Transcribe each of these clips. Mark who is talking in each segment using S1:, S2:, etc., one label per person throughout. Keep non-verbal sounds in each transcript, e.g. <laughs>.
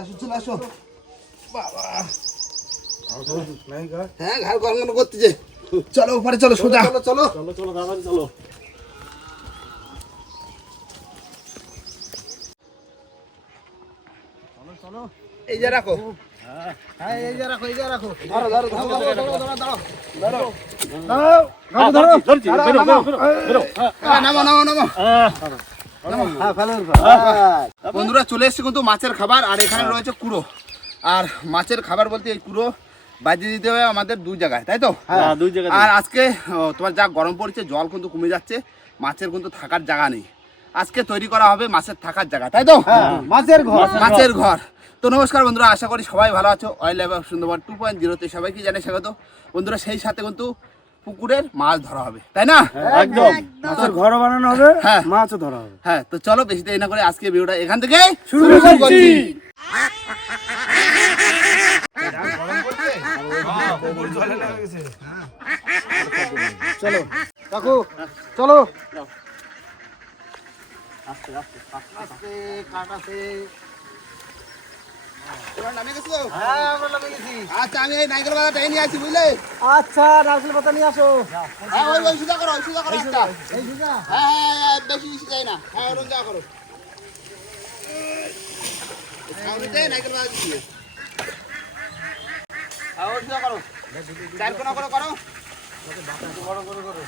S1: আসো চলে আসো। বাবা। হ্যাঁ ঘাড় গরম করতেছে। চলো উপরে চলো সোজা।
S2: চলো চলো
S3: চলো। চলো তাড়াতাড়ি চলো।
S1: এই যে রাখো।
S2: হ্যাঁ এই যে রাখো এই যে রাখো।
S1: ধরো ধরো ধরো ধরো ধরো ধরো ধরো
S3: বেরো, বেরো, বেরো। হ্যাঁ,
S1: হ্যাঁ, নামো নামো নামো।
S3: হ্যাঁ,
S2: হ্যাঁ ফেলো
S1: বন্ধুরা চলে এসেছে কিন্তু মাছের খাবার আর এখানে রয়েছে কুড়ো। আর মাছের খাবার বলতে এই কুড়ো বাজিয়ে দিতে হবে আমাদের দুই জায়গায় তাই তো?
S3: হ্যাঁ, দুই জায়গায়
S1: আর আজকে তোমার যা গরম পড়ছে জল কিন্তু কমে যাচ্ছে মাছের কিন্তু থাকার জায়গা নেই। আজকে তৈরি করা হবে মাছের থাকার জায়গা তাই তো?
S2: মাছের ঘর।
S1: মাছের ঘর। তো নমস্কার বন্ধুরা আশা করি সবাই ভালো আছো। Oil life Sundarban two point জিরোতে সবাইকে জানে স্বাগত। বন্ধুরা সেই সাথে কিন্তু পুকুরের মাছ ধরা হবে তাই না?
S3: একদম।
S2: মাছের ঘর বানানো হবে
S1: হ্যাঁ।
S2: মাছও ধরা হবে।
S1: হ্যাঁ তো চলো বেশি দেরি না করে আজকে ভিডিওটা এখান থেকে
S2: শুরু করছি। চলো। কাকু চলো।
S3: আস্তে আস্তে
S2: আস্তে কাটাতে
S1: তোমরা নামে গেছো?
S2: হ্যাঁ আমরা নামে গেছি
S1: আচ্ছা আমি এই নাইকেল বাজারটা নিয়ে আসি বুঝলে?
S2: আচ্ছা নারকেল পাতা নিয়ে আসো।
S1: হ্যাঁ ওই ওই সুজা করো ওই সুজা করো একটা।
S2: এই সুজা।
S1: হ্যাঁ হ্যাঁ হ্যাঁ বেশি বেশি যাই না। হ্যাঁ ওরকম যা করো। নাইকেল বাজার দিয়ে। হ্যাঁ ওই সুজা করো। চার কোনা করে করো।
S2: বড় করে করো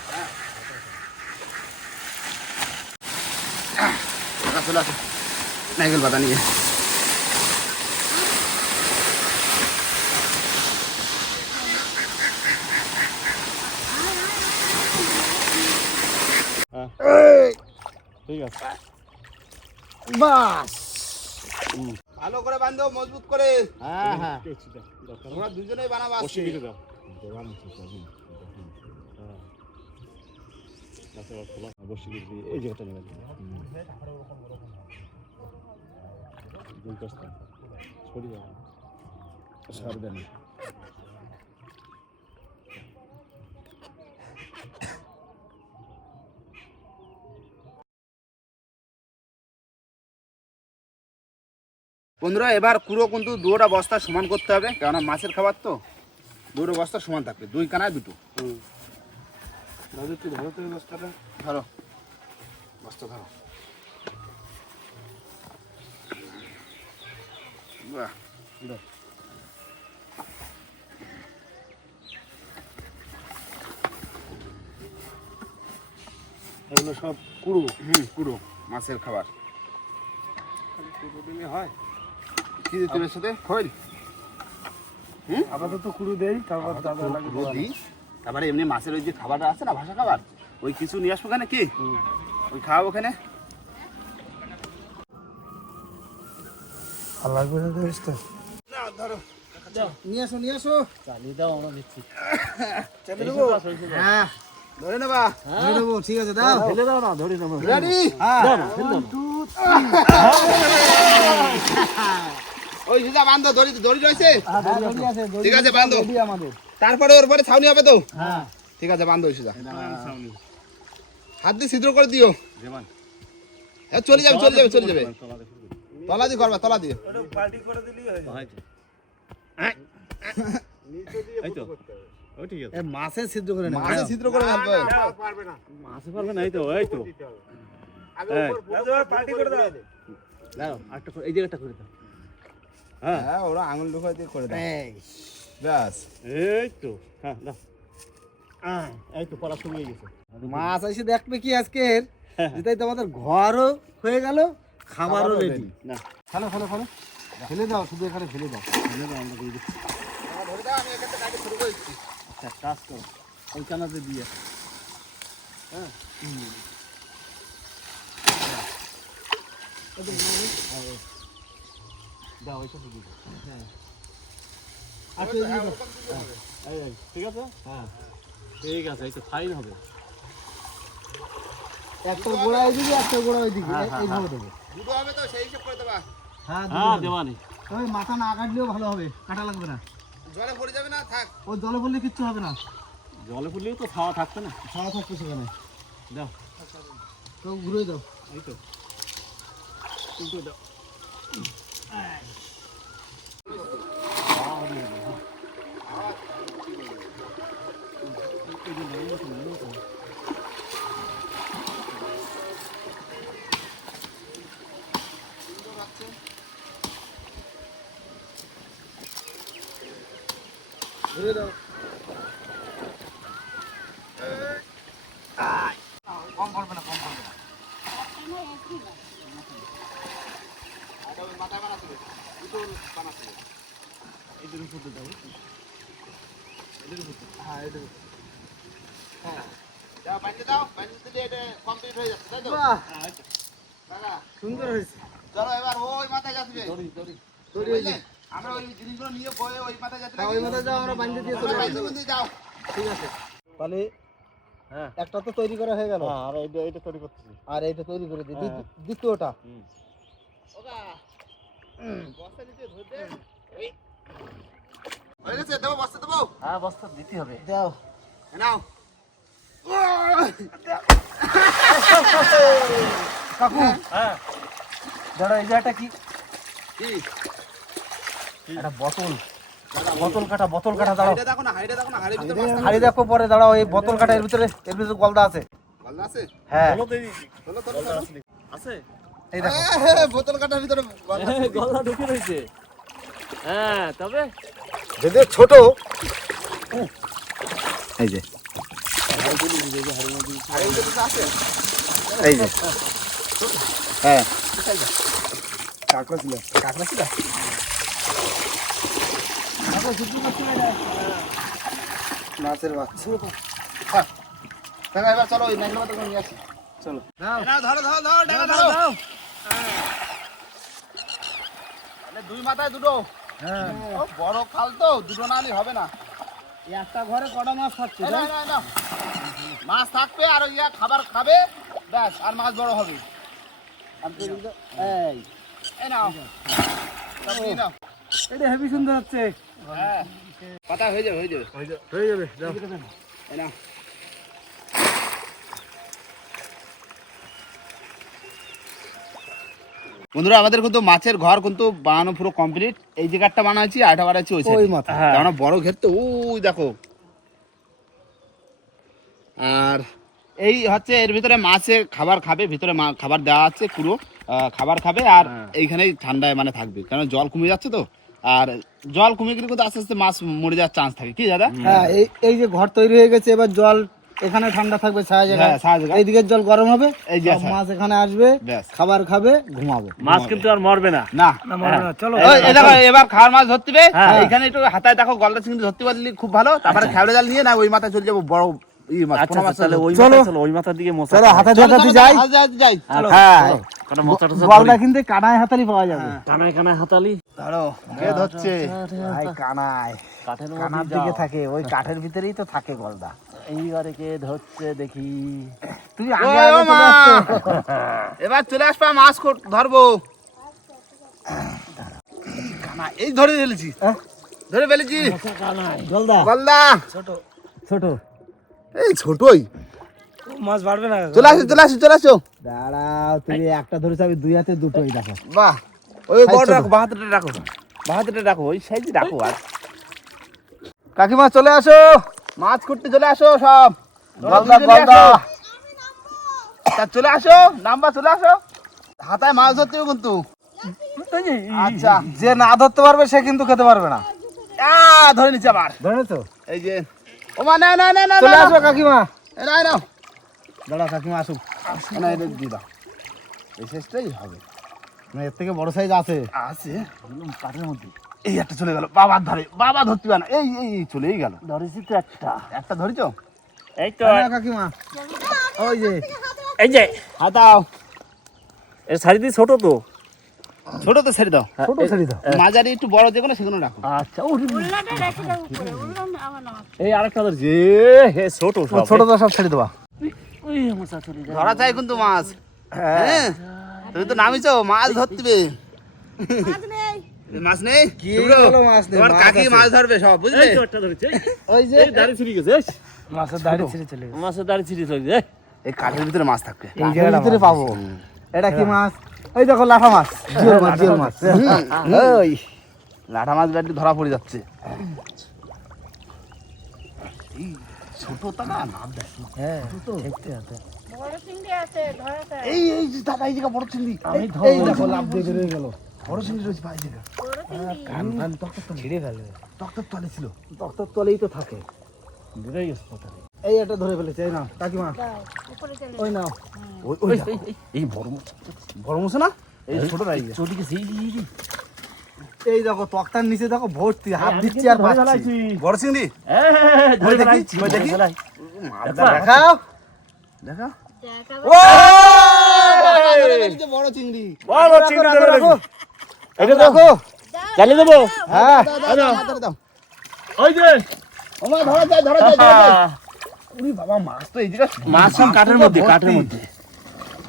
S1: চলে আসো। নাইকেল পাতা নিয়ে।
S3: ঠিক আছে।
S2: বাস।
S1: ভালো করে বাঁধো মজবুত করে।
S2: হ্যাঁ হ্যাঁ।
S1: তোমরা দুজনেই বানাবো
S3: দাও। হ্যাঁ। গিয়ে এই জায়গাটা নেবে দুই কাজটা সরিয়ে
S1: বন্ধুরা এবার পুরো কিন্তু দুটা বস্তা সমান করতে হবে কেননা মাছের খাবার তো। দুটো বস্তা সমান থাকবে দুই কানায় দুটো।
S2: দাদু তুই ধরো বস্তাটা।
S1: ধরো। বস্তা ধরো। বাহ,
S2: এগুলো সব কুড়ো?
S1: হুম কুড়ো মাছের খাবার।
S2: কুড়ু দিলে হয়?
S1: কি দিতে সাথে? খৈল।
S2: আপাতত কুড়ু দেই তারপর দাদা লাগে
S1: দিই। তারপরে এমনি মাছের ওই যে খাবারটা আছে না ভাষা খাবার ওই কিছু নিয়ে আসব ওখানে কি? ওই খাওয়াবো ওখানে।
S2: আর লাগবে না দেশটা নিয়ে আসো নিয়ে আসো।
S3: চালিয়ে দাও আমরা নিচ্ছি
S2: চালিয়ে দেবো? হ্যাঁ।
S1: ধরে নেবা?
S2: ধরে দেবো ঠিক আছে দাও।
S3: ফেলে দাও না ধরে নেব।
S1: রেডি
S2: হ্যাঁ।
S3: One, <laughs>
S1: ওই সুজা বান্ধো দড়ি দড়ি রয়েছে?
S2: হ্যাঁ, দড়ি আছে, দড়ি
S1: ঠিক আছে,
S2: আমাদের।
S1: তারপরে ওর পরে ছাউনি হবে তো?
S2: হ্যাঁ।
S1: ঠিক আছে বান্ধো ওই সুজা। হাত দিয়ে ছিদ্র করে দিও। হ্যাঁ চলে যাবে চলে যাবে চলে যাবে। তলা দিয়ে করবা তলা দিয়ে।
S2: হয় মাছের সিদ্ধ করে না
S1: ছিদ্র করে
S3: মাসে পারবে না। এই তো এই তো।
S2: পার্টি করে দাও।
S3: দাও আরেকটা এই জায়গাটা করে দাও। হ্যাঁ।
S1: হ্যাঁ ওরা আঙুল ঢুকাই দিয়ে করে দেয় ব্যাস।
S3: এই তো হ্যাঁ দাও। এই তো পড়া শুরু হয়ে গেছে।
S2: মাছ এসে দেখবে কি আজকের? যেটাই তোমাদের ঘরও হয়ে গেল খাবারও রেডি
S3: না।
S2: ফেলো ফেলো ফেলো ফেলে দাও শুধু এখানে ফেলে দাও।
S3: ফেলে দাও আমরা দিয়ে দিচ্ছি।
S1: ধরে দাও আমি এখান থেকে কাটে শুরু করে দিচ্ছি
S3: আচ্ছা কাজ করো। ওই কানাতে দিয়ে। দাও ওইটা দিয়ে দাও।
S2: আচ্ছা, এই
S3: ঠিক আছে? হ্যাঁ। ঠিক আছে এই তো ফাইন হবে।
S2: একটা গোড়া এইদিকে একটা গোড়া ওইদিকে। এইভাবে দেবো।
S1: দুটো হবে তো সেই হিসেব করে দেবা।
S2: হ্যাঁ
S3: হ্যাঁ
S2: দেবো
S3: দেওয়ানি।
S2: তবে মাথা না কাটলেও ভালো হবে কাটা লাগবে না।
S1: জলে পড়ে যাবে না? থাক।
S2: ও জলে বললে কিচ্ছু হবে না।
S3: জলে পড়লেও তো খাওয়া থাকবে না।
S2: ছাড়া থাকবে সেখানে।
S3: দাও।
S2: তো ঘুরে দাও
S3: এই তো দাও।
S2: ঘুরে দাও কম পড়বে না কম পড়বে না হ্যাঁ এটা
S1: যাও বাইকে দাও। বাইকে দিলে এটা কমপ্লিট হয়ে যাচ্ছে তাই তো?
S2: বাহ। সুন্দর হয়েছে।
S1: চলো এবার ওই মাথায় যাচ্ছে
S2: দড়ি দড়ি।
S1: বুঝলে? আমরা ওই জিনিসগুলো নিয়ে বয়ে ওই মাথায় যাচ্ছি
S2: হ্যাঁ, ওই মাথায় যাও আমরা বান্ধে দিয়ে চলে
S1: তোমরা
S2: আসব।
S1: বাইকের মধ্যে যাও।
S2: ঠিক আছে। তাহলে
S3: হ্যাঁ।
S2: একটা তো তৈরি করা হয়ে গেল।
S3: হ্যাঁ আর এইটা এইটা তৈরি করতেছি।
S2: আর এইটা তৈরি করে দিই।
S3: হ্যাঁ।
S2: দ্বিতীয়- দ্বিতীয়টা।
S1: ওগা। বস্তা হয়ে গেছে দেবো বস্তা দেবো?
S3: হ্যাঁ বস্তা দিতে হবে।
S2: দাও।
S1: নাও। <laughs>
S2: কাকু
S3: হ্যাঁ।
S2: দাঁড়া এই যে কি?
S1: কি?
S2: একটা বোতল। বোতল কাটা বোতল কাটা দাঁড়াও।
S1: দেখো না হাইডে দেখো না হাড়ির ভিতরে
S2: হাড়ি দেখো পরে দাঁড়াও এই বোতল কাটা এর ভিতরে এর ভিতরে গলদা আছে।
S1: গলদা আছে?
S2: হ্যাঁ।
S3: বলো তো
S1: চলো চলো চলো
S3: আছে?
S2: এই দেখো।
S1: বোতল কাটার ভিতরে গলদা
S3: ঢুকে রয়েছে। হ্যাঁ তবে?
S2: যদি ছোট। এই যে। এই যে। হ্যাঁ। কাকড়া ছিল কাকড়া ছিল মাছের বাচ্চা
S1: দেখা এবার চলো ওই ম্যাগনেট মতো নিয়ে আসি।
S2: চলো।
S1: ধরো ধরো ধরো ধরো দুই মাথায় দুটো।
S2: হ্যাঁ।
S1: বড় খাল তো দুটো নিলে হবে না।
S2: একটা ঘরে কটা মাছ থাকছে।
S1: মাছ থাকবে আর ইয়া খাবার খাবে ব্যাস আর মাছ বড় হবে।
S2: এই
S1: নাও।
S2: এটা হেভি সুন্দর হচ্ছে।
S1: হ্যাঁ। পাতা হয়ে যাবে। হয়ে যাবে
S2: হয়ে যাবে যাও।
S1: এই নাও। বন্ধুরা আমাদের কিন্তু মাছের ঘর কিন্তু বানানো পুরো কমপ্লিট এই জায়গাটা বানাচ্ছি আটা বানাচ্ছি ওই
S2: ওই
S1: সাইডে
S2: মাথা।
S1: কারণ বড় ঘের তো ওই দেখো। আর এই হচ্ছে এর ভিতরে মাছে খাবার খাবে ভিতরে খাবার দেওয়া আছে পুরো আহ, খাবার খাবে আর এইখানেই ঠান্ডায় মানে থাকবে। কারণ জল কমে যাচ্ছে তো? আর জল কমে গেলে কিন্তু আস্তে আস্তে মাছ মরে যাওয়ার চান্স থাকে। কি দাদা?
S2: হ্যাঁ এই এই যে ঘর তৈরি হয়ে গেছে এবার জল এখানে ঠান্ডা থাকবে ছায়া
S1: জায়গা এই দিকের
S2: এইদিকে জল গরম হবে
S1: এই যে
S2: মাছ এখানে আসবে খাবার খাবে ঘুমাবে।
S3: মাছ কিন্তু আর মরবে না।
S1: না।
S2: চলো।
S1: ওই, এই দেখো, এবার খাওয়ার মাছ ধরতে
S3: হ্যাঁ।
S1: এখানে একটু হাতায় দেখো গলদা চিংড়ি ধরতে পারলে খুব ভালো তারপরে খেয়ালে জাল নিয়ে না ওই মাথায় চলে যাব বড় ই মাছ পোনা মাছ
S3: তাহলে ওই
S2: চলো।
S3: মাথা চলো ওই মাথার দিকে মশা
S2: চলো হাতে
S1: চলো,
S2: হাতাতে
S1: চলো,
S2: যাই।
S1: হাতে হাতে যাই
S3: কটা মশা টসা
S2: গলদা কিন্তু কানায় হাতালি পাওয়া যাবে।
S3: কানায় কানায় হাতালি।
S1: ধরো কে ধরছে
S2: ভাই কানায়।
S3: কাঠের
S2: কানার দিকে থাকে ওই কাঠের ভিতরেই তো থাকে গলদা
S3: এইবারে কে ধরছে দেখি।
S2: তুই আগে।
S1: এবার চলে আসবা মাছ ধরবো। কানা, এই ধরে ফেলেছি।
S2: হ্যাঁ?
S1: ধরে ফেলেছি।
S2: গলদা
S1: গলদা
S2: ছোট।
S1: এই ছোটই
S2: মাছ বাড়বে না
S1: চলে আসো চলে আসো চলে আসো।
S2: দাঁড়াও তুমি একটা ধরেছ আমি দুই হাতে দুটোই দেখো।
S1: বাহ ওই বড়। রাখো রাখো। রাখো ওই সাইজ রাখো আর।
S2: কাকিমা চলে আসো।
S1: মাছ করতে চলে আসো সব।
S2: গলদা
S1: চলে
S2: গলদা
S1: তা চলে আসো নাম্বার চলে আসো। হাতায় মাছ ধরতে হবে কিন্তু। আচ্ছা
S2: যে না ধরতে পারবে সে কিন্তু খেতে পারবে না।
S1: ধরে নিচ্ছে আবার।
S2: ধরে তো
S1: এই যে ও মা না না না না
S2: চলে আসো কাকিমা। দাঁড়া আসুক।
S1: না এটা দিয়ে দাও এই শেষটাই হবে।
S2: না এর থেকে বড় সাইজ আছে।
S1: আছে। কাঠের মধ্যে। এই একটা চলে গেল। বাবা ধরে। বাবা ধরতে পারে এই এই চলেই গেল।
S3: ধরেছি তো একটা।
S1: একটা ধরেছো?
S3: এই তো।
S2: কাকিমা। ওই যে।
S3: এই যে।
S1: হাতাও।
S3: এর ছোট তো।
S1: ছোট তো ছেড়ে দাও।
S2: ছোট ছেড়ে দাও।
S1: মাঝারি একটু বড় যে কোনো সেগুলো রাখো।
S3: আচ্ছা ওরে
S4: উল্লাটা রেখে দাও উপরে উল্লান আবার নামা
S3: এই আরেকটা ধরছি এ, হে ছোট সব।
S2: ছোট তো সব ছেড়ে দেবা।
S3: ওই আমার চলে যায়
S1: ধরা চাই কিন্তু মাছ। হ্যাঁ। তুমি তো নামিছো মাছ ধরতে।
S4: মাছ নেই।
S1: মাছ নেই?
S2: কি বলো মাছ নেই,
S1: তোমার কাকি মাছ ধরবে সব বুঝলে?
S3: এই
S2: ওই যে
S3: দাড়ি ছিঁড়ে গেছে
S2: মাছের দাড়ি ছিঁড়ে চলে গেছে।
S3: মাছের দাড়ি ছিঁড়ে চলে যায়
S1: এই। কাঠের ভিতরে মাছ থাকবে।
S2: এই জায়গার ভিতরে পাবো। এটা কি মাছ? এই দেখো লাঠা মাছ জিওল মাছ জিওল মাছ। ওই
S1: লাঠা মাছ ব্যাটি ধরা পড়ে যাচ্ছে। এই ছোটটা না নাম দেখ
S2: হ্যাঁ দেখতে হবে।
S4: বড় চিংড়ি আছে
S1: এই এই যে দাদা এই জায়গা বড় চিংড়ি।
S2: আমি
S1: এই দেখো লাভ
S2: দিয়ে বেরিয়ে গেল।
S1: বড় চিংড়ি রয়েছে ভাই জায়গা
S2: কান কান তক্তর ছিঁড়ে ফেলবে
S1: ডক্টর তলে ছিল।
S2: তক্তর তলেই তো থাকে।
S3: বেড়ে গেছে কোথায়
S2: এই একটা ধরে ফেলেছে এই না কাকিমা।
S4: উপরে
S2: ওই নাও।
S1: ওই ওই দেখো।
S3: এই বড়
S1: বড় মশা না? এই যে।
S3: সেই
S2: এই দেখো তক্তার নিচে দেখো ভর্তি হাত দিচ্ছি আর পাচ্ছি।
S1: বড় চিংড়ি?
S3: ধরে
S1: দেখি, দেখি।
S3: ফেলাই।
S2: দেখাও
S1: ও বড় চিংড়ি।
S3: বড় চিংড়ি
S2: এটা দেখো
S3: চালিয়ে দেবো।
S2: হ্যাঁ
S1: দাও, দাও, দাও, দাও।
S3: ওই যে।
S1: ধরা যায় ধরা যায় ধরা বাবা মাছ তো এই জায়গা
S3: মাছ কাঠের মধ্যে কাঠের মধ্যে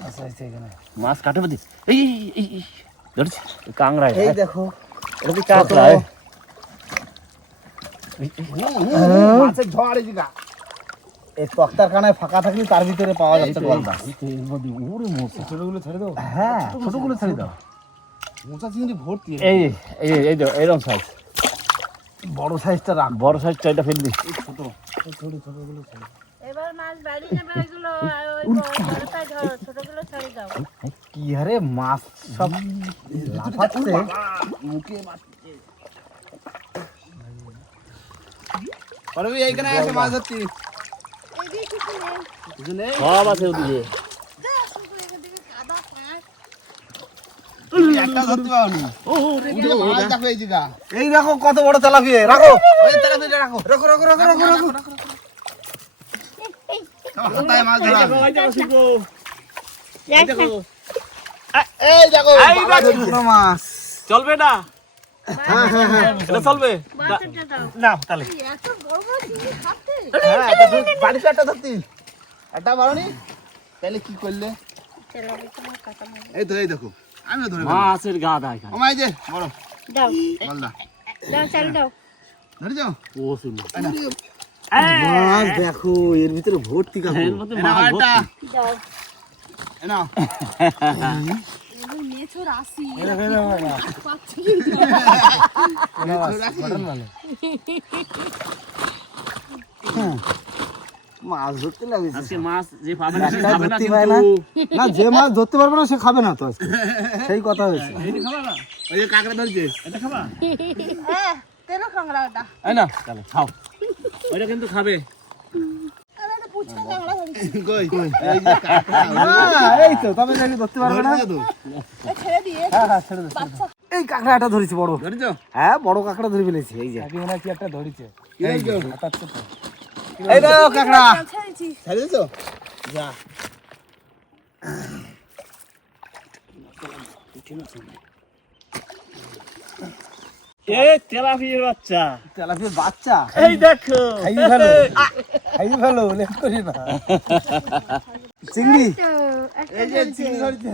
S2: আচ্ছা আচ্ছা এখানে
S3: মাছ কাঠের মধ্যে এই এই, এই এই ধরছি কাংড়া
S2: এই দেখো
S3: এটা কি কাঁকড়া
S1: মাছের ঝড় এই জায়গা
S2: এই তক্তার কানায় ফাঁকা থাকলে তার ভিতরে পাওয়া যাচ্ছে গলদা
S3: ওরে মোচা
S2: ছোটগুলো ছেড়ে দাও হ্যাঁ
S3: ছোটগুলো ছেড়ে দাও
S1: মোচা চিংড়ি ভর্তি
S3: এই এই এই দাও এরকম সাইজ
S2: বড় সাইজটা রাখ
S3: বড় সাইজটা এটা ফেলবি
S2: ছোট ছোটগুলো ছেড়ে
S4: এবার মাছ বাড়ি নেবে এগুলো আর ওই বড়টা ধরো ছোটগুলো ছেড়ে দাও।
S2: কি হারে মাছ সব লাফাচ্ছে?
S1: মুখে মারছে পারবি এইখানে এসে মাছ ধরতি
S3: সব আছে ওদিকে।
S1: একটা এই
S2: দেখো কত বড় তেলাপিয়া রাখো।
S1: রাখো।
S2: রাখো রাখো রাখো রাখো রাখো।
S1: মাছ ধরা
S4: এই দেখো।
S2: ছোট মাছ
S3: চলবে না? এটা চলবে?
S4: বাচ্চাটা দাও
S3: না তাহলে।
S4: এই এত বড় বড় চিংড়ি খাচ্ছে
S1: হ্যাঁ একটা ধর- বাড়িতে একটা ধরতি। একটা বারোনি তাহলে কি করলে? এই তো এই দেখো। আমিও ধরে।
S3: মাছের গাদা এখানে।
S1: ও মাই যে বড়।
S4: দাও। দাও। চাল দাও।
S1: ধরে যাও
S3: ও শুনো।
S2: মাছ দেখো এর ভিতরে ভর্তি
S3: এর মধ্যে মাছ
S4: দাও।
S2: না। মাছ ধরতে
S3: আজকে মাছ যে পাবে না খাবে না
S2: ধরতে পারে না।
S3: কিন্তু
S2: না যে মাছ ধরতে পারবে না সে খাবে না তো আজকে। সেই কথা হয়েছে।
S3: এটা খাবা না।
S1: ওই কাকড়া ধরছে।
S3: এটা খাবা?
S4: হ্যাঁ তেলো খাংরা ওটা
S3: এই না তাহলে খাও। ওইটা কিন্তু খাবে।
S4: আরে এটা পুচকা খাংরা ধরেছি
S1: কই? এই যে কাকড়া।
S2: না, এই তো তবে নাকি ধরতে পারবে না।
S1: ধরেছে
S4: ছেড়ে দিয়ে।
S2: ছেড়ে দে
S4: বাচ্চা।
S2: এই কাঁকড়াটা ধরেছি বড়।
S1: ধরেছো?
S2: হ্যাঁ বড় কাঁকড়া ধরে ফেলেছি এই যে।
S3: কি একটা ধরেছে।
S2: এই দেখো কাঁকড়া।
S4: ছেড়েছি।
S1: যা।
S3: তেলাপিয়ার বাচ্চা।
S2: তেলাপিয়ার বাচ্চা?
S3: এই দেখো। <laughs>
S2: লেট করি না। চিংড়ি?
S4: তো
S1: এই যে চিংড়ি ধরেছে।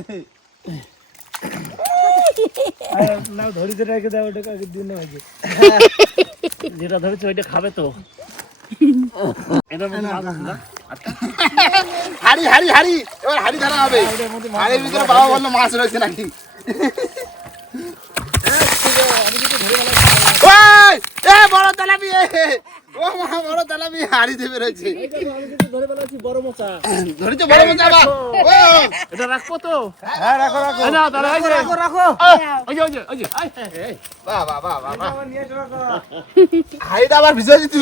S2: না ধরিতে রেখে দাও ওটা কাকে দিন
S3: যেটা ধরেছে ওইটা খাবে তো। না?
S1: হাড়ি হাড়ি হাড়ি। এবার হাড়ি ধরা হবে। হাড়ির ভিতরে বাবা বলল মাছ রয়েছে নাকি ওই! এ বড় তেলাপি এ! ও মা বড় তেলাপি হাড়ি
S3: ধরে বড় মোচা।
S1: ধরেছে বড় মজা আবার ও।
S3: এটা রাখব তো?
S2: হ্যাঁ রাখো রাখো। রাখো রাখো
S3: ওই যে ওই যে ওই যে আয়, আয়, আয়।
S1: বাহ বাহ বাহ বাহ বাহ হাড়িটা আবার ভিজে দিতে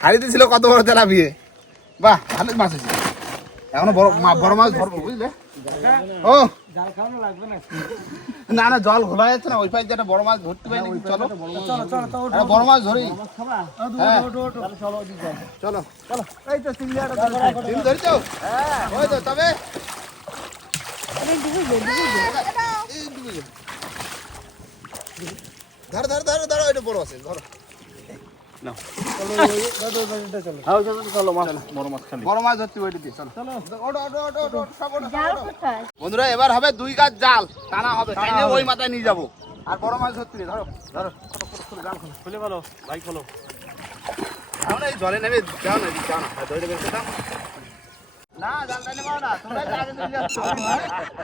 S1: হাড়িতে ছিল কত বড় তেলাপি। বাহ ভালো মাছ আছে এখনও বড় বড় মাছ ধরবো বুঝলে? ও।
S2: না?
S1: না না জল ঘোলা যাচ্ছে না ওই পাশে একটা বড় মাছ ধরতে পারি নাকি? চলো।
S2: চলো চলো তো
S1: বড় মাছ ধরি। হ্যাঁ
S2: ওঠো
S1: চলো
S2: চলো। এই তো
S1: তুমি ধরেছো। ওই তো তবে। ধরো ধরো ধরো ধরো এটা বড় আছে ধরো। বন্ধুরা এবার হবে দুই গাছ জাল। টানা হবে ওই মাথায় নিয়ে যাব। আর বড় মাছ ধরতে ধরো
S3: খুলে ফেলো, ভাই খোলো।
S1: এই জলে নেবে যাও না যাও না ধরে বের না জাল টাইনে না তোমরা আগে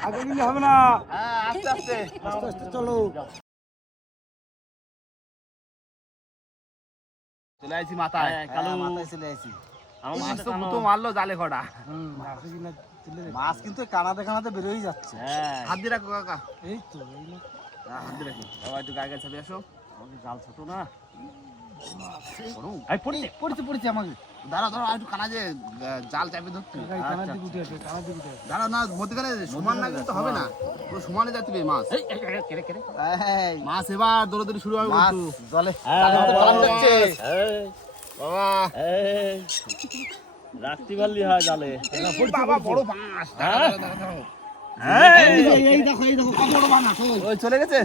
S2: আগে নিলে হবে না।
S1: হ্যাঁ আস্তে আস্তে।
S2: আস্তে আস্তে চলো।
S1: চলে আসি মাথায়।
S3: হ্যাঁ,
S2: হ্যাঁ, মাথায় চলে আসি
S1: মাছ তো
S3: কানো।
S1: মারলো জালে কটা
S2: মাছ কিন্তু কানাতে কানাতে বেরোই যাচ্ছে।
S3: হ্যাঁ।
S1: হাত দিয়ে রাখো কাকা।
S2: এই তো এই না।
S1: হাত দিয়ে রাখি। বাবা একটু গায়ে গায়ে ছাড়িয়ে আসো।
S3: আমাকে জাল ছোট না। পড়ছে
S2: পড়ছে আমাকে।
S1: একটু কানা যে জাল চাপে ধরতে। না মধ্যখানে সমান না কিন্তু হবে না। পুরো সমানে যাচ্ছে মাছ। এবার দৌড়াদৌড়ি শুরু হবে
S2: জলে।
S1: বাবা।
S3: রাখতে পারলি হয় জালে।
S1: বাবা বড় মাছ।
S3: হ্যাঁ?
S2: এই, এই দেখো এই দেখো কত বড় মাছ ওই।
S1: ওই চলে গেছে?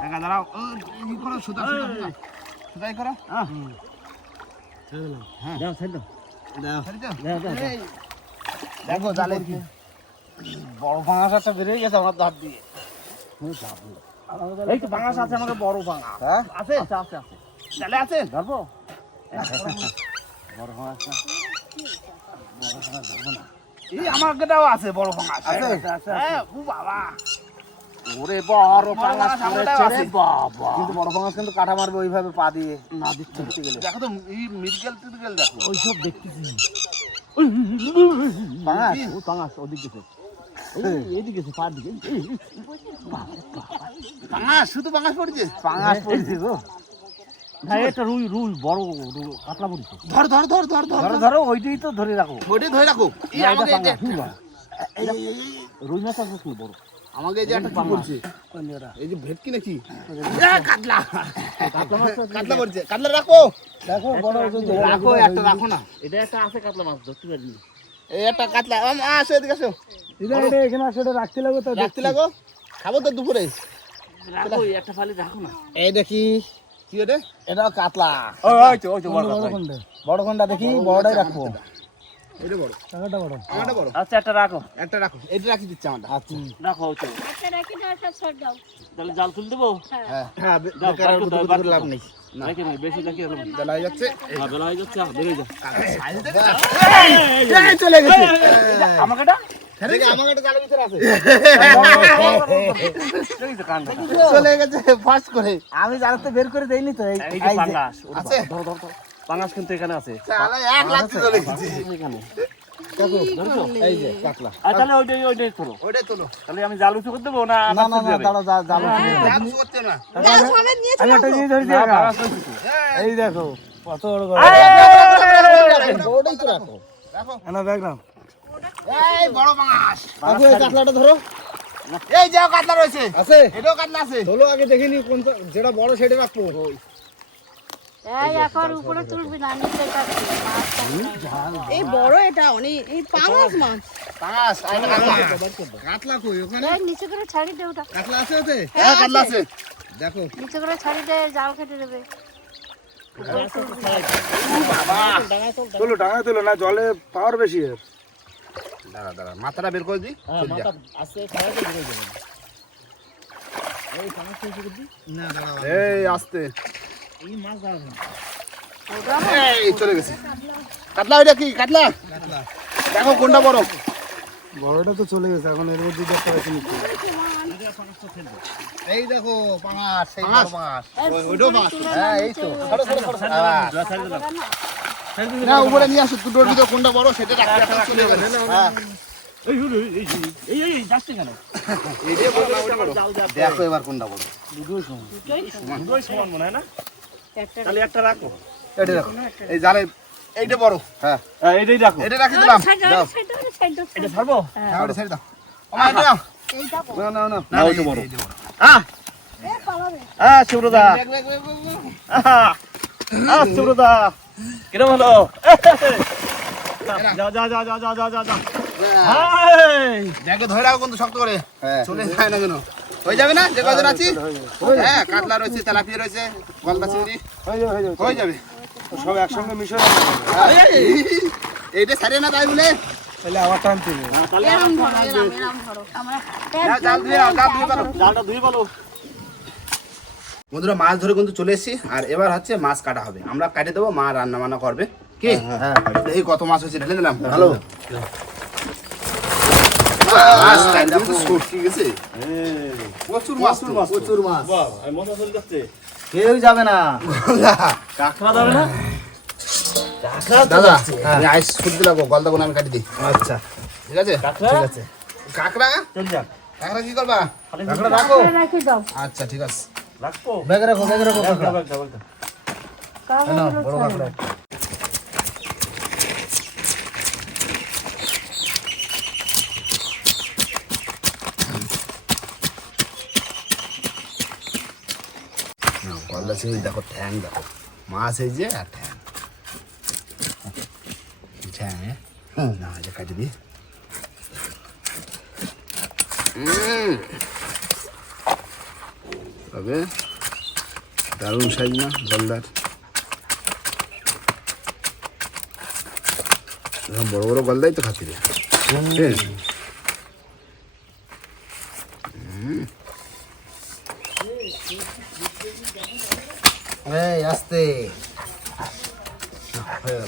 S1: কাকা দাঁড়াও। ও, ই সুতা সুতা সুতা সুতাই করো।
S3: দাও ছেড়ে দাও।
S2: দাও।
S1: ছাড়ি দাও।
S3: দাও, দাও, দাও।
S1: দেখো জালে কি
S2: বড় পাঙাশ একটা বেরিয়ে গেছে আমার ধার দিয়ে।
S3: এই তো বাংলাদেশ আছে আমাকে বড় বাংলা
S2: হ্যাঁ?
S1: আছে?
S3: আছে আছে আছে।
S1: জালে আছে?
S3: ধরবো?
S1: এই আমার গেটাও আছে বড় পাঙাশ
S2: আছে?
S1: হ্যাঁ ও বাবা।
S2: ওরে বড় পাঙাশ পড়েছে রে বাবা। কিন্তু বড় পাঙাশ কিন্তু কাটা মারবে ওইভাবে পা দিয়ে না দিচ্ছে গেলে।
S1: দেখো তো এই মিরগেল টিরগেল দেখো।
S3: ওইসব দেখতেছি।
S2: পাঙাশ
S3: ও পাঙাশ ওদিক গেছে এই এইদিকে গেছে পার দিকে
S1: পাঙাশ শুধু পাঙাশ পড়েছে?
S2: পাঙাশ পড়েছে গো।
S3: না এটা রুই রুই বড় রুই, কাতলা পড়েছে
S1: ধর ধর ধর ধর ধর।
S2: ধরো ওইটাই তো ধরে রাখো।
S1: ওইটাই ধরে রাখো। এই আমাকে
S3: রুই মাছ আছে কি বড়।
S1: আমাকে এই যে একটা কি পড়ছে এই যে ভেটকি নাকি? কাতলা।
S3: কাতলা মাছ
S1: কাতলা রাখো।
S2: দেখো বড়
S1: রাখো একটা রাখো না।
S3: এটা একটা আছে কাতলা মাছ ধরতে পারিনি।
S1: এই একটা কাতলা। আসো এদিকে আসো।
S2: এটা এটা এখানে আসলে রাখতে লাগবে তো
S1: রাখতে লাগো। খাব তো দুপুরে।
S3: রাখো এই একটা ফালি রাখো না।
S2: এই দেখি
S1: কি ওটা?
S2: এটা কাতলা।
S3: ওই ওই বড় কাতলা
S2: বড় কোনটা দেখি বড়টাই রাখব।
S1: এটা বড়।
S2: টাকাটা বড়।
S1: আমারটা বড়।
S3: আচ্ছা একটা রাখো।
S1: একটা রাখো। এটা রাখি দিচ্ছে আমারটা
S2: আচ্ছা।
S3: রাখো ওই তো।
S4: একটা রাখি না একটা ছোট দাও।
S3: তাহলে জাল
S4: হ্যাঁ।
S1: হ্যাঁ।
S2: হ্যাঁ লাভ
S3: রেখে বেশি রাখি
S1: বেলা হয়ে যাচ্ছে।
S3: বেলা হয়ে যাচ্ছে বেরিয়ে
S1: এই চলে গেছে। চলে গেছে করে।
S2: আমি জানাতে বের করে দেইনি তো
S1: আছে?
S3: কিন্তু এখানে আছে।
S1: এক লাখ চলে গেছে
S3: এখানে।
S2: এই
S3: আমি জাল উঁচু করে দেবো না
S2: দেখো কত বড় বড় ওটাই তো রাখো।
S1: রাখো। এই বড় মাছ
S2: কাকু এই কাতলাটা ধরো।
S1: এই যে কাতলা রয়েছে।
S2: আছে?
S1: এটাও কাতলা আছে।
S2: ধরো আগে দেখিনি কোনটা যেটা বড় সেটা রাখব
S4: এই এখন উপরে তুলবি না নিচে।
S5: এই বড় এটা অনেক এই পাঙাশ মাছ।
S1: পাঁচ আর কাতলা
S2: কাতলা কই ওখানে?
S4: নিচে করে ছাড়ি দে ওটা।
S2: কাতলা আছে ওতে?
S1: হ্যাঁ কাতলা আছে।
S2: দেখো।
S4: নিচে করে ছাড়ি দে জাল কেটে দেবে।
S2: তোলো ডাঙায় তোলো না জলে পাওয়ার বেশি এর।
S1: দাঁড়া দাঁড়া মাথাটা বের করে
S3: হ্যাঁ,
S2: দাঁড়াও
S1: এই আস্তে।
S3: এই মাছ দাঁড়াবে না।
S1: এই চলে গেছে। কাতলা ওইটা কি? কাতলা? দেখো কোনটা বড়।
S2: বড়টা তো চলে গেছে এখন এর মধ্যে দেখতে পাচ্ছি নিচে এই দেখো পাঙাশ সেই বড়
S1: ওইটাও মাছ
S2: হ্যাঁ এই তো।
S1: সরো সরো সরো
S2: হ্যাঁ।
S1: না উপরে নিয়ে আসো দুটোর ভিতর কোনটা বড় সেটা রাখতে রাখতে চলে গেছে।
S2: হ্যাঁ
S3: এই, এই, এই, এই, যাচ্ছে কেন?
S2: দেখো এবার কোনটা বড়।
S3: দুটোই সমান মনে হয় না?
S4: একটা
S3: তাহলে একটা রাখো।
S1: এটা রাখো। এই জালে এইটা বড়
S2: হ্যাঁ।
S3: হ্যাঁ, এইটাই রাখো।
S1: এটা রাখি দিলাম।
S4: দাও
S3: এটা ছাড়বো?
S1: হ্যাঁ ওটা ছেড়ে দাও। আমার এটা
S2: না না না
S3: না, ওইটা বড়।
S1: হ্যাঁ।
S3: কিরম হলো? যাও, যাও, যাও, যাও। হাই!
S1: দেখে ধরে রাখো কিন্তু শক্ত করে।
S2: হ্যাঁ।
S1: চলে যায় না কেন হয়ে যাবে না? যে কজন আছি? হ্যাঁ কাতলা রয়েছে তেলাপিয়া রয়েছে গলদা চিংড়ি।
S2: হয়ে যাবে হয়ে
S1: হয়ে
S2: সব একসঙ্গে মিশে
S1: এইটা সারিয়ে না তাই বলে?
S2: তাহলে আবার
S3: হ্যাঁ,
S1: হ্যাঁ,
S3: জালটা ধুয়ে বলো
S1: বন্ধুরা মাছ ধরে কিন্তু চলে এসেছি আর এবার হচ্ছে মাছ কাটা হবে। আমরা কাটে দেবো মা রান্না বান্না করবে। কি? এই কত মাছ হয়েছে ঢেলে দিলাম। ভালো। মাছ গেছে প্রচুর মাছ
S2: প্রচুর মাছ
S3: বাহ আমি মজা চলে যাচ্ছে
S2: কেউ যাবে না
S3: কাঁকড়া যাবে না
S1: দাদা আমি আইস ফুট দিলাম গলদা কোনো আমি কাটি দিই
S2: আচ্ছা
S1: ঠিক আছে।
S3: কাঁকড়া
S2: ঠিক আছে
S1: কাঁকড়া
S3: চল যাক
S1: কাঁকড়া কি করবা
S2: কাঁকড়া রাখো
S1: আচ্ছা ঠিক আছে
S3: রাখব
S2: ব্যাগে রাখো ব্যাগে রাখো কাঁকড়া
S3: একটা একটা
S2: এই নাও,
S4: কাগজগুলো
S2: বড় কাঁকড়া
S1: গলদা চিংড়ি দেখো ঠ্যাং দেখো। মাছ এই যে আর ঠ্যাং। ঠ্যাং হ্যাঁ? না যে কাটি উম। তবে দারুণ সাইজ না গলদার এরকম বড় বড় গলদাই তো খাচ্ছি রে ঠিক আছে?
S2: এই আস্তে।
S1: হয়ে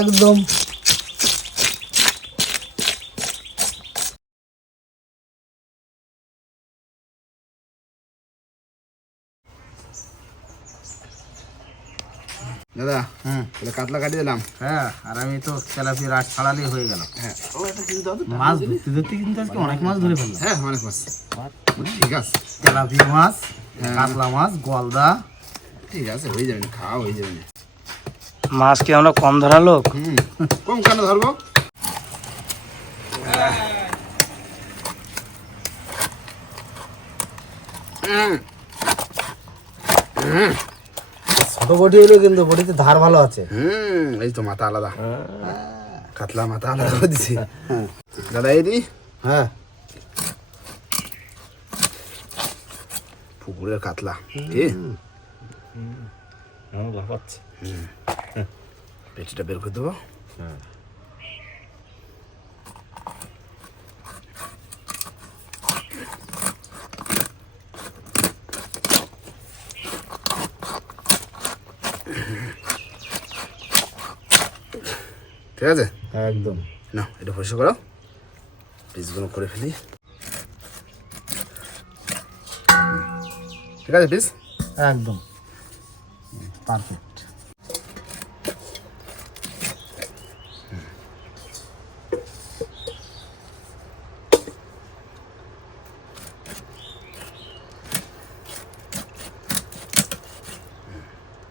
S2: একদম।
S1: দাদা
S2: হুম।
S1: তাহলে কাতলা কাটি দিলাম।
S2: হ্যাঁ আর আমি তো তেলাপি রাত ছাড়ালেই হয়ে গেল।
S1: হ্যাঁ।
S2: মাছ ধরতে ধরতে কিন্তু আজকে অনেক মাছ ধরে ফেললাম।
S1: হ্যাঁ অনেক মাছ। ঠিক আছে।
S2: তেলাপি মাছ
S1: হ্যাঁ।
S2: কাতলা মাছ গলদা
S1: ঠিক আছে হয়ে যাবে খাওয়া হয়ে যাবে।
S2: মাছ কি আমরা কম ধরা লোক?
S1: হুম। কম কেন ধরবো? হুম।
S2: ছোট বটি হলো কিন্তু বটিতে ধার ভালো আছে।
S1: হুম এই তো মাথা আলাদা। কাতলা মাথা আলাদা দিছি। দাদা এই
S2: হ্যাঁ।
S1: পুকুরের কাতলা। কি
S3: হুম। লাফাচ্ছে
S1: পেটিটা বের করে দেবো। ঠিক আছে?
S2: একদম।
S1: না এটা পরিষ্কার করো। পিসগুলো করে ফেলি। ঠিক আছে পিস?
S2: একদম। পারফেক্ট।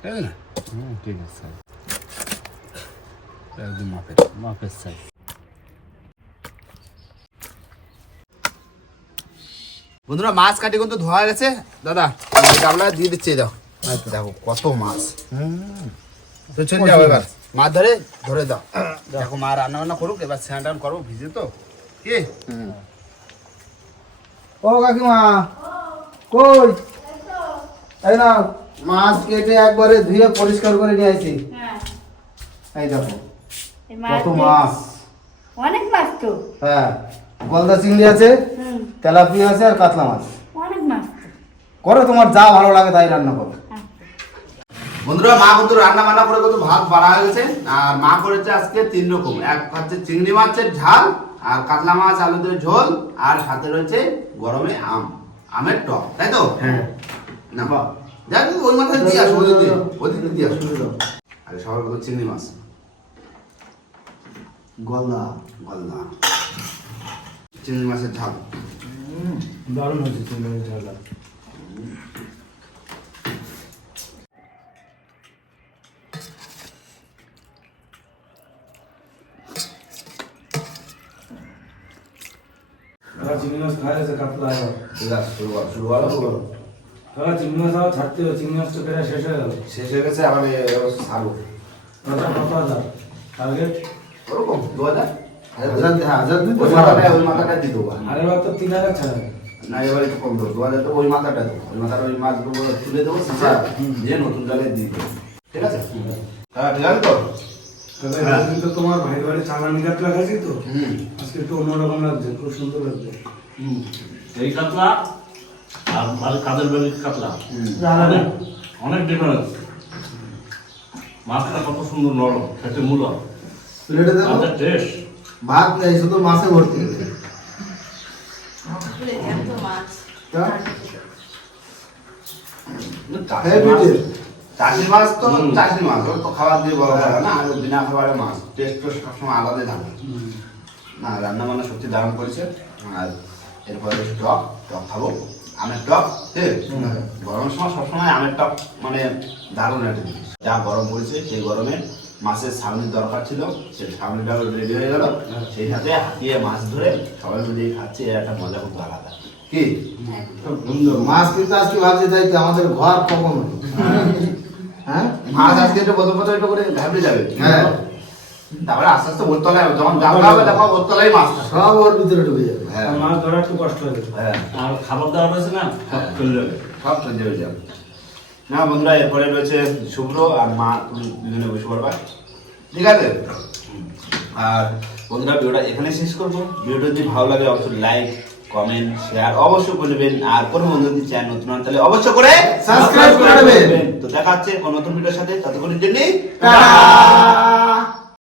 S1: ঠিক আছে না?
S3: হুম ঠিক আছে।
S1: একদম মাপের
S3: মাপের সাইজ
S1: বন্ধুরা মাছ কাটি কিন্তু ধোয়া গেছে। দাদা গামলা দিয়ে দিচ্ছে দাও দেখো। কত মাছ। তো চলে যাও এবার মাছ ধরে ধরে দাও। দেখো মা রান্না বান্না করুক এবার স্নান টান করব ভিজে তো। কি?
S2: ও কাকিমা কই? এই না মাছ কেটে একবারে ধুয়ে পরিষ্কার করে নিয়ে আসি।
S4: হ্যাঁ।
S2: এই দেখো। কত
S4: মাছ অনেক মাছ তো।
S2: হ্যাঁ গলদা চিংড়ি আছে তেলাপিয়া আছে আর কাতলা মাছ।
S4: অনেক মাছ
S2: করো তোমার যা ভালো লাগে তাই রান্না করো।
S1: বন্ধুরা মা কিন্তু রান্না বান্না করে কিন্তু ভাত বাড়া গেছে। আর মা করেছে আজকে তিন রকম। এক হচ্ছে চিংড়ি মাছের ঝাল আর কাতলা মাছ আলু দিয়ে ঝোল আর সাথে রয়েছে গরমে আম। আমের টক তাই তো?
S2: হ্যাঁ।
S1: না যাক ওই মাথায় দিয়ে আসো ওই দিয়ে ওই দিকে দিয়ে আসো। আরে সবার কথা চিংড়ি মাছ।
S2: গলদা
S1: গলদা। চিংড়ি মাছের ঝাল।
S2: দারুণ হয়েছে চিংড়ি ঝালটা।
S6: চিংড়ি মাছ খায় আছে কাতলা আবার
S1: শুরু করো শুরু করো শুরু করো।
S6: কাকা চিংড়ি মাছ আবার ছাড়তে হবে চিংড়ি মাছ তো প্রায় শেষ হয়ে গেল।
S1: শেষ হয়ে গেছে আবার ছাড়বো।
S6: কত কত হাজার। টার্গেট
S1: ওরকম দু হাজার?
S2: হাজার হ্যাঁ, হাজার দুই
S1: ওই মাথাটা ওই মাথাটা দিয়ে দেবো।
S6: তো তিন হাজার ছাড়া।
S1: না এবার একটু কম দেবো। দু হাজার তো ওই মাথাটা দেবো। ওই মাথার ওই মাছগুলো তুলে দেবো সেটা দিয়ে নতুন জায়গায় দিয়ে দেবো। ঠিক আছে? হ্যাঁ ঠিক আছে তো?
S6: তো তোমার ভাই বাড়ি চালানি কাতলা খাইছি তো।
S1: হুম।
S6: আজকে একটু অন্যরকম লাগছে খুব সুন্দর লাগছে।
S3: এই কাতলা আর আর কাদের বেলি কাতলা? অনেক অনেক ডিফারেন্স মাছটা কত সুন্দর নরম খেতে মূল
S2: প্লেটে দেবো?
S3: টেস্ট
S2: ভাত নেই শুধু মাছে ভর্তি
S5: মাছ
S2: হ্যাঁ?
S1: চাষি মাছ তো। চাষি মাছ ওর তো খাবার দিয়ে বড় হয় না আর বিনা খাবারের মাছ। টেস্ট তো সবসময় আলাদাই থাকে। না রান্না বান্না সত্যি দারুণ করেছে। আর এরপরে টক টক খাব। আমের টক গরমের সময় সবসময় আমের টক মানে দারুণ একটা জিনিস। যা গরম পড়েছে সেই গরমে মাছের ছাউনির দরকার ছিল সেই ছাউনিটাও রেডি হয়ে গেল। সেই সাথে হাতিয়ে মাছ ধরে সবাই মিলে খাচ্ছে একটা মজা কিন্তু আলাদা। কি?
S2: মাছ কিন্তু আজকে ভাবছি তাই তো আমাদের ঘর কখন। হ্যাঁ।
S1: মাছ আজকে একটু প্রথম প্রথম একটু করে ঘাবড়ে যাবে।
S2: হ্যাঁ।
S1: তারপরে আস্তে আস্তে ওর তলায় যখন গাবড়া হবে। তখন ওর তলায় মাছ
S2: সব ওর ভিতরে ঢুকে যাবে।
S1: হ্যাঁ।
S6: মাছ ধরা একটু কষ্ট হ্যাঁ।
S3: আর খাবার দাবার রয়েছে না? চলে যাবে।
S1: সব সহ্য যাবে না বন্ধুরা এরপরে রয়েছে শুভ্র আর মা দুজনে বসে পড়বা। ঠিক আছে? আর বন্ধুরা ভিডিওটা এখানে শেষ করব। ভিডিওটা যদি ভালো লাগে অবশ্যই লাইক কমেন্ট শেয়ার অবশ্যই করে নেবেন। আর কোনো বন্ধু যদি চ্যানেল নতুন হন তাহলে অবশ্যই করে
S2: Subscribe করে নেবেন।
S1: তো দেখা হচ্ছে কোনো নতুন ভিডিওর সাথে। ততক্ষণের জন্য